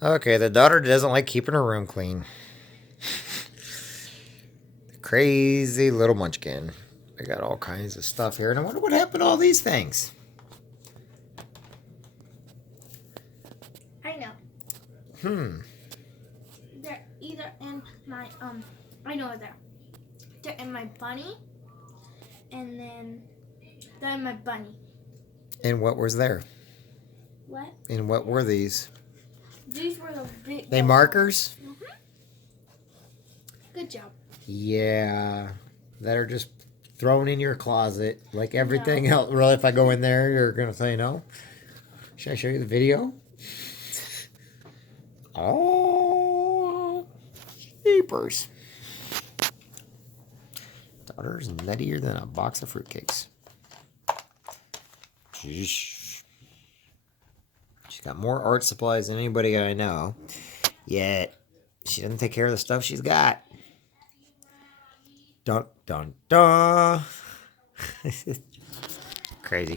Okay, the daughter doesn't like keeping her room clean. Crazy little munchkin. I got all kinds of stuff here, and I wonder what happened to all these things. I know. They're either in my I know where they're in my bunny, and then they're in my bunny. And what was there? What? And what were these? These were the big. They markers? Good job. Yeah, that are just thrown in your closet like everything else. Really, if I go in there, you're gonna say no. Should I show you the video? Oh, jeepers! Daughter's nuttier than a box of fruitcakes. Sheesh. She's got more art supplies than anybody I know. Yet she doesn't take care of the stuff she's got. Dun dun dun. Crazy.